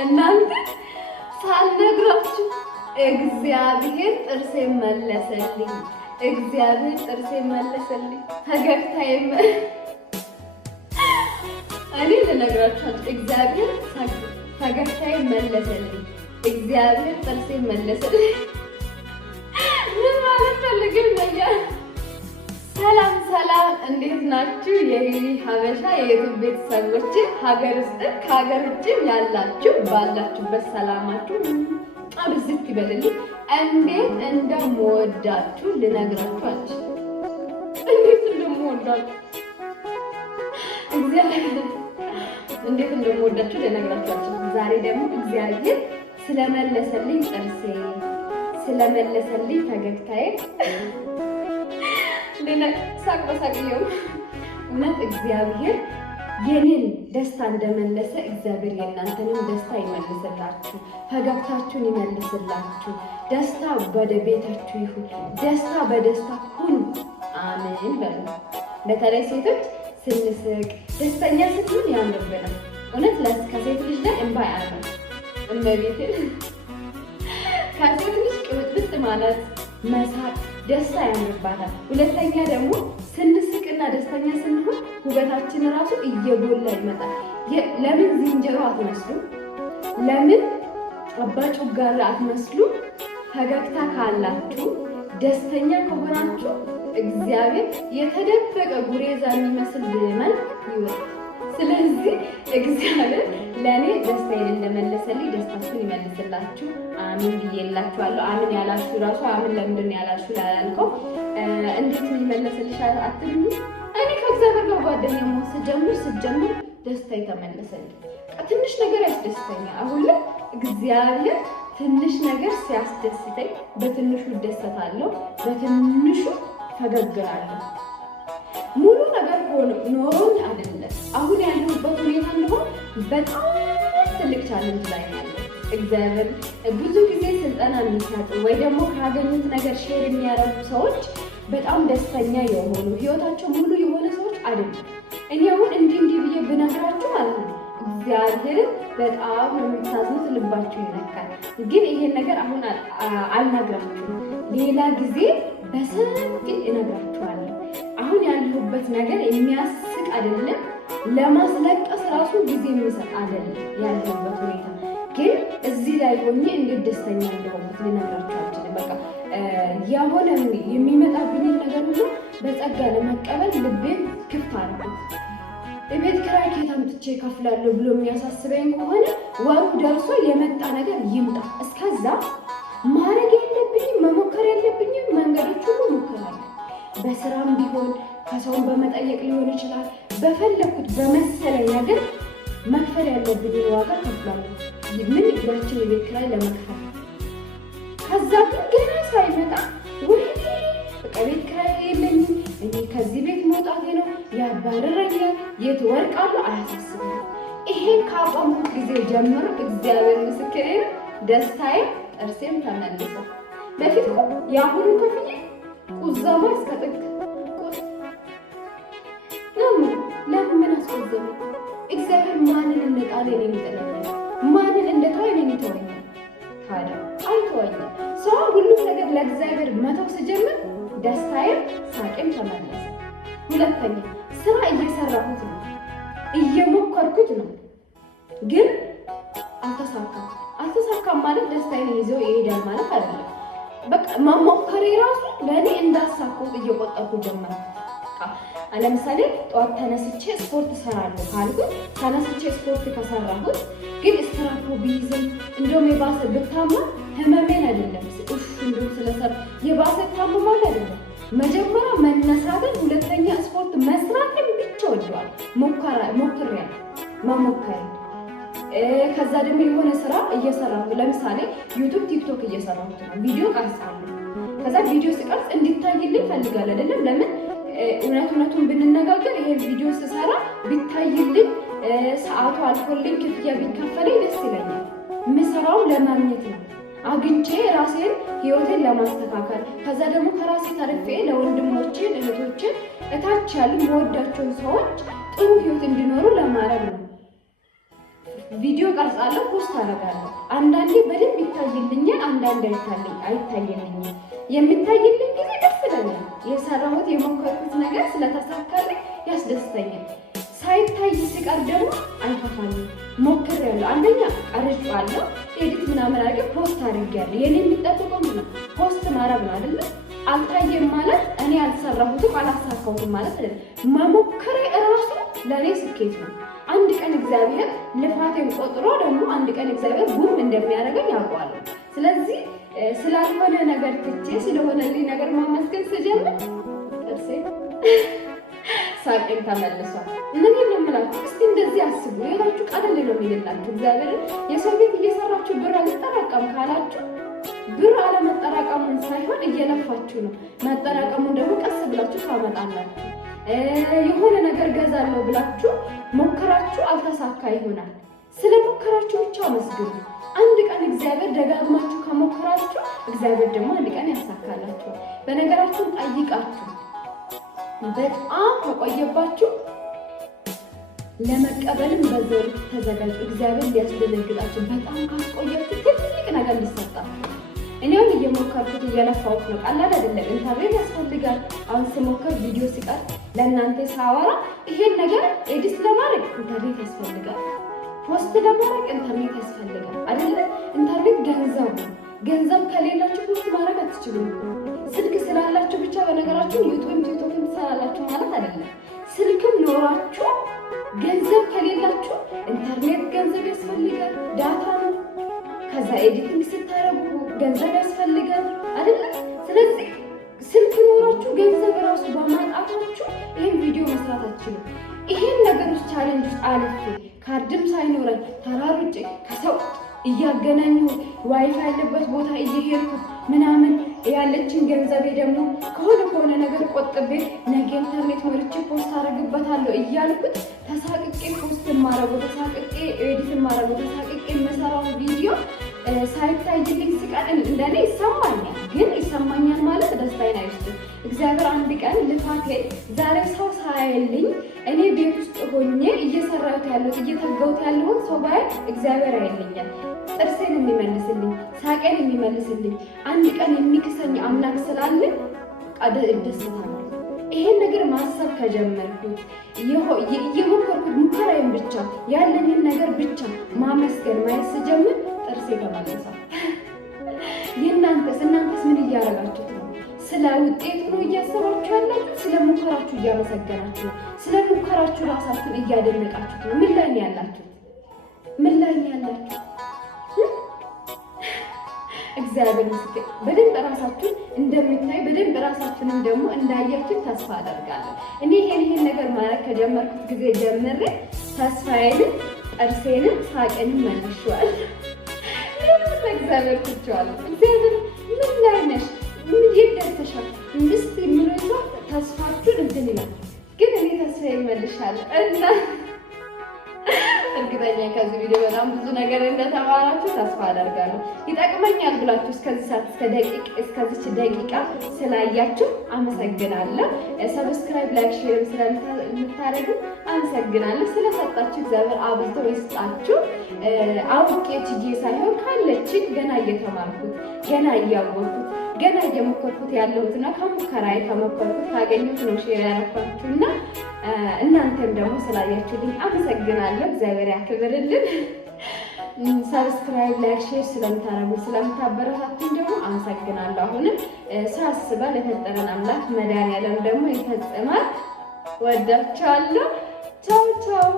እናንተ ሳልነግራችሁ እግዚአብሔር ጥርሴን መለሰልኝ። እግዚአብሔር ጥርሴን መለሰልኝ። ፈገግታዬም እኔ ልነግራችሁ እግዚአብሔር ፈገግታዬን መለሰልኝ። እግዚአብሔር ጥርሴን መለሰልኝ። ምን ማለት ፈልገው ነው? ሰላም ሰላም፣ እንዴት ናችሁ? የሂሊ ሀበሻ የዩቲዩብ ቤተሰቦች ሀገር ውስጥ ከሀገር ውጭም ያላችሁ ባላችሁበት ሰላማችሁ አብዝት ይበልልኝ። እንዴት እንደምወዳችሁ ልነግራችሁ አልችልም። እንዴት እንደምወዳችሁ እግዚአብሔር እንዴት እንደምወዳችሁ ልነግራችሁ አልችልም። ዛሬ ደግሞ እግዚአብሔር ስለመለሰልኝ ጥርሴ፣ ስለመለሰልኝ ፈገግታዬ ሳቅ በሳቅ ነው። እውነት እግዚአብሔር የኔን ደስታ እንደመለሰ እግዚአብሔር የእናንተንም ደስታ ይመልስላችሁ፣ ፈገግታችሁን ይመልስላችሁ። ደስታ ወደ ቤታችሁ ይሁን። ደስታ በደስታ ሁኑ። አሜን በሉ። በተለይ ሴቶች ስንስቅ ደስተኛ ስትሆን ያምርብናል። እውነት ከሴት ልጅ ላይ እንባ ያለው እመቤቴን ከሴት ልጅ ቅብጥብጥ ማለት መሳቅ ደስታ ያምርባታል። ሁለተኛ ደግሞ ስንስቅና ደስተኛ ስንሆን ውበታችን ራሱ እየጎላ ይመጣል። ለምን ዝንጀሮ አትመስሉ? ለምን አባ ጩጋራ አትመስሉ? ፈገግታ ካላችሁ ደስተኛ ከሆናችሁ እግዚአብሔር የተደበቀ ጉሬዛ የሚመስል መልክ ይወጣል። ስለዚህ እግዚአብሔር ለእኔ ደስታዬን እንደመለሰልኝ ደስታችሁን ይመልስላችሁ። አሜን ብዬላችኋለሁ። አሜን ያላችሁ ራሱ አሜን ለምንድን ነው ያላችሁ ላላልከው እንዴት ነው ይመለስልሽ አትሉ? እኔ ከእግዚአብሔር ጋር ጓደኛ መሆን ስጀምር ደስታ የተመለሰልኝ። ትንሽ ነገር ያስደስተኛል። አሁን ላይ እግዚአብሔር ትንሽ ነገር ሲያስደስተኝ በትንሹ እደሰታለሁ፣ በትንሹ ፈገግራለሁ። ሙሉ ነገር ኖሮኝ አይደለም። አሁን ያለሁበት ሁኔታ እንደሆነ በጣም ትልቅ ቻሌንጅ ላይ ነው ያለው። እግዚአብሔር ብዙ ጊዜ ስልጠና የሚሰጡ ወይ ደግሞ ካገኙት ነገር ሼር የሚያደርጉ ሰዎች በጣም ደስተኛ የሆኑ ህይወታቸው ሙሉ የሆነ ሰዎች አይደሉም። እኔ አሁን እንዲህ ብዬ ብነግራችሁ ማለት ነው እግዚአብሔርን በጣም የምታዝኑት ልባችሁ ይነካል። ግን ይሄን ነገር አሁን አልነግራችሁም። ሌላ ጊዜ በሰፊ እነግራችኋለሁ። አሁን ያለሁበት ነገር የሚያስቅ አይደለም፣ ለማስለቀስ ራሱ ጊዜ የሚሰጥ አይደለም ያለሁበት ሁኔታ። ግን እዚህ ላይ ሆኜ እንዴት ደስተኛ እንደሆንኩት ልነግራችሁ አልችልም። በቃ የሆነ የሚመጣብኝን ነገር ሁሉ በጸጋ ለመቀበል ልቤን ክፍት አደረኩት። የቤት ኪራይ ከየት አምጥቼ እከፍላለሁ ብሎ የሚያሳስበኝ ከሆነ ወሩ ደርሶ የመጣ ነገር ይምጣ። እስከዛ ማድረግ ያለብኝም መሞከር ያለብኝም መንገዶች ሁሉ ሞክራለሁ። በስራም ቢሆን ከሰውን በመጠየቅ ሊሆን ይችላል። በፈለኩት በመሰለኝ ነገር መክፈል ያለብኝን ዋጋ ከፍላለሁ። ምን ያችን የቤት ኪራይ ለመክፈል። ከዛ ግን ገና ሳይመጣ ወይ በቃ ቤት ኪራይ የለኝም፣ እኔ ከዚህ ቤት መውጣቴ ነው፣ ያባረረኛል፣ የት ወርቃለሁ፣ አያሳስብም። ይሄን ካቆምኩት ጊዜ ጀምሮ እግዚአብሔር ምስክሬ ነው ደስታዬ ጥርሴም ተመልሶ በፊት የአሁኑ ከፍዬ ቁዘማ እስከ ጥግ ለምን ምን አስቆዘመ? እግዚአብሔር ማንን እንደጣለ ነው የሚጠላኝ፣ ማንን እንደተወ ነው የሚተወኝ። ታዲያ አይተወኝም። ሰው ሁሉም ነገር ለእግዚአብሔር መተው ስጀምር ደስታዬም ሳቄም ተመለሰ። ሁለተኛ ስራ እየሰራሁት ነው፣ እየሞከርኩት ነው፣ ግን አልተሳካም ማለት ደስታዬን ይዞ ይሄዳል ማለት አይደለም። በቃ መሞከሬ ራሱ ለእኔ እንዳሳኩት እየቆጠርኩ ጀመርኩ። ለምሳሌ ጠዋት ተነስቼ ስፖርት እሰራለሁ ካልኩት ተነስቼ ስፖርት ከሰራሁት ግን ስትራፖ ቢይዝም እንደውም የባሰ ብታማ ህመሜን አይደለም እንደውም ስለሰራ የባሰ ታመማል አይደለም። መጀመሪያ መነሳትን፣ ሁለተኛ ስፖርት መስራትን ብቻ ወደዋል ሞክሬያለሁ መሞከሬ። ከዛ ደግሞ የሆነ ስራ እየሰራሁ ለምሳሌ ዩቲዩብ ቲክቶክ እየሰራሁ ነው፣ ቪዲዮ ቀርጻለሁ። ከዛ ቪዲዮ ስቀርጽ እንዲታይልኝ ፈልጋለሁ አይደለም። ለምን እውነቱን ብንነጋገር ይሄ ቪዲዮ ስሰራ ቢታይልኝ ሰዓቱ አልፎልኝ ክፍያ ቢከፈለኝ ደስ ይለኛል። የምሰራውን ለማግኘት ነው፣ አግኝቼ ራሴን ህይወቴን ለማስተካከል ከዛ ደግሞ ከራሴ ተርፌ ለወንድሞቼን እህቶችን እታች ያሉ መወዳቸውን ሰዎች ጥሩ ህይወት እንዲኖሩ ለማድረግ ነው። ቪዲዮ ቀርጻለሁ፣ ፖስት አደርጋለሁ። አንዳንዴ በደንብ ይታይልኛል፣ አንዳንዴ አይታይልኝም። የሚታይልኝ ጊዜ ደስ ይለኛል። የሰራሁት የሞከርኩት ነገር ስለተሳካልኝ ያስደስተኛል። ሳይታይ ሲቀር ደግሞ አይከፋኝም። ሞክሬያለሁ። አንደኛ ቀርጬዋለሁ፣ ኤዲት ምናምን አድርጌ ፖስት አድርጌያለሁ። የኔ የሚጠብቀው ምንድነው? ፖስት ማድረግ ነው አይደል? አልታየም ማለት እኔ አልሰራሁትም አላሳካሁትም ማለት አይደለም። መሞከሬ እራሱ ለእኔ ስኬት ነው። አንድ ቀን እግዚአብሔር ልፋቴን ቆጥሮ ደግሞ አንድ ቀን እግዚአብሔር ቡም እንደሚያደርገኝ ያውቀዋለሁ። ስለዚህ ስላልሆነ ነገር ትቼ ስለሆነልኝ ነገር ማመስገን ስጀምር ጥርሴ ሳቄን ተመልሷል። እነዚህ ነው የምላችሁ። እስቲ እንደዚህ አስቡ። ሌላችሁ ቀለል ነው የሚልላችሁ። እግዚአብሔር የሰው ቤት እየሰራችሁ ብር አልጠራቀም ካላችሁ ብር አለመጠራቀሙን ሳይሆን እየለፋችሁ ነው። መጠራቀሙን ደግሞ ቀስ ብላችሁ ታመጣላችሁ። የሆነ ነገር ገዛለሁ ብላችሁ ሞከራችሁ፣ አልተሳካ ይሆናል። ስለ ሞከራችሁ ብቻ አመስግኑ። አንድ ቀን እግዚአብሔር ደጋግማችሁ ከሞከራችሁ እግዚአብሔር ደግሞ አንድ ቀን ያሳካላችሁ። በነገራችሁን ጠይቃችሁ በጣም ከቆየባችሁ ለመቀበልም በዘር ተዘጋጁ። እግዚአብሔር ሊያስደነግጣችሁ በጣም ካስቆያችሁ ትልቅ ነገር ሊሰጣችሁ። እኔም እየሞከርኩት እየለፋሁት ነው። ቀላል አይደለም። ኢንተርኔት ያስፈልጋል። አሁን ስሞክር ቪዲዮ ሲቀር ለእናንተ ሳወራ ይሄን ነገር ኤዲት ለማድረግ ኢንተርኔት ያስፈልጋል። ፖስት ለማድረግ ኢንተርኔት ያስፈልጋል አይደለ? ኢንተርኔት ገንዘብ ነው። ገንዘብ ከሌላችሁ ፖስት ማድረግ አትችሉም። ስልክ ስላላችሁ ብቻ በነገራችሁ ዩቲዩብ ቲክቶክም ትሰራላችሁ ማለት አይደለም። ስልክም ኖራችሁ ገንዘብ ከሌላችሁ ኢንተርኔት ገንዘብ ያስፈልጋል። ዳታ ነው። ከዛ ኤዲቲንግ ስታረጉ ገንዘብ ያስፈልጋል አይደለ? ስለዚህ ስልክ ኖራችሁ ገንዘብ ራሱ በማጣታችሁ ይሄን ቪዲዮ መስራት አትችሉም። ይሄን ነገሮች ቻሌንጅ አልፌ ካርድም ሳይኖረን ተራሩጬ ከሰው እያገናኙ ዋይፋይ ያለበት ቦታ እየሄድኩ ምናምን ያለችን ገንዘቤ ደግሞ ከሆነ ነገር ቆጥቤ ነገ ኢንተርኔት ሞልቼ ፖስት አደርግበታለሁ እያልኩት ተሳቅቄ ፖስት ማረጉ ተሳቅቄ ኤዲት ማረጉ ተሳቅቄ የምሰራው ቪዲዮ ሳይታይልኝ ሲቀር እንደኔ ይሰማኛል። ግን ይሰማኛል ማለት ደስታዬን አይወስድም። እግዚአብሔር አንድ ቀን ልፋቴ ዛሬ ሰው ሳያየልኝ እኔ ቤት ውስጥ ሆኜ እየሰራሁት ያለሁት እየተጋሁት ያለሁት ሰው ባይ እግዚአብሔር አይልኛል። ጥርሴን የሚመልስልኝ ሳቄን የሚመልስልኝ አንድ ቀን የሚክሰኝ አምላክ ስላለ ቃል እደሰታለሁ። ይሄን ነገር ማሰብ ከጀመርኩት የሞከርኩት ሙከራዬን ብቻ ያለኝን ነገር ብቻ ማመስገን ማየት ስጀምር ጥርሴ ተመልሷል። እናንተስ ምን እያደረጋችሁት ነው? ስለ ውጤቱ ነው እያሰባችሁ ያላችሁ? ስለ ሙከራችሁ እያመሰገናችሁ ነው? ስለ ሙከራችሁ ራሳችሁን እያደነቃችሁት ነው? ምን ላይ ነው ያላችሁ? እግዚአብሔር ይመስገን። በደንብ ራሳችሁን እንደምታይ በደንብ ራሳችሁንም ደግሞ እንዳያችሁ ተስፋ አደርጋለሁ። እኔ ይሄን ነገር ማለት ከጀመርኩት ጊዜ ጀምሬ ተስፋዬንም ጥርሴንም ሳቄንም መልሼዋለሁ። እግዚአብሔር ትችዋለሁ። እግዚአብሔር ምን ላይ ነሽ? ምን ይደርሰሻል? እንስት የሚለው ተስፋችሁን እንትን ይላል። ግን እኔ ተስፋ ይመልሻለሁ እና እርግጠኛ ከዚህ ቪዲዮ በጣም ብዙ ነገር እንደተማራችሁ ተስፋ አደርጋለሁ። ይጠቅመኛል ብላችሁ እስከዚች ደቂቃ ስላያችሁ አመሰግናለሁ። ሰብስክራይብ፣ ላይክ፣ ሼር ስለምታደርጉ አመሰግናለሁ። ስለሰጣችሁ እግዚአብሔር አብዝቶ ይስጣችሁ። አውቄ ችዬ ሳይሆን ካለችኝ ገና እየተማርኩት ገና እያወቅኩት ገና እየሞከርኩት ያለሁትና ከሙከራዬ ከሞከርኩት ካገኘሁት ነው ሼር ያደረኳችሁና እናንተም ደግሞ ስላያችሁልኝ አመሰግናለሁ። እግዚአብሔር ያክብርልን። ሰብስክራይብ፣ ላይክ፣ ሼር ስለምታበረታቱኝ ደግሞ አመሰግናለሁ። አሁንም ሳስባ ለፈጠረን አምላክ መድኃኒዓለም ደግሞ ይፈጽማል። ወዳችኋለሁ። ቻው ቻው።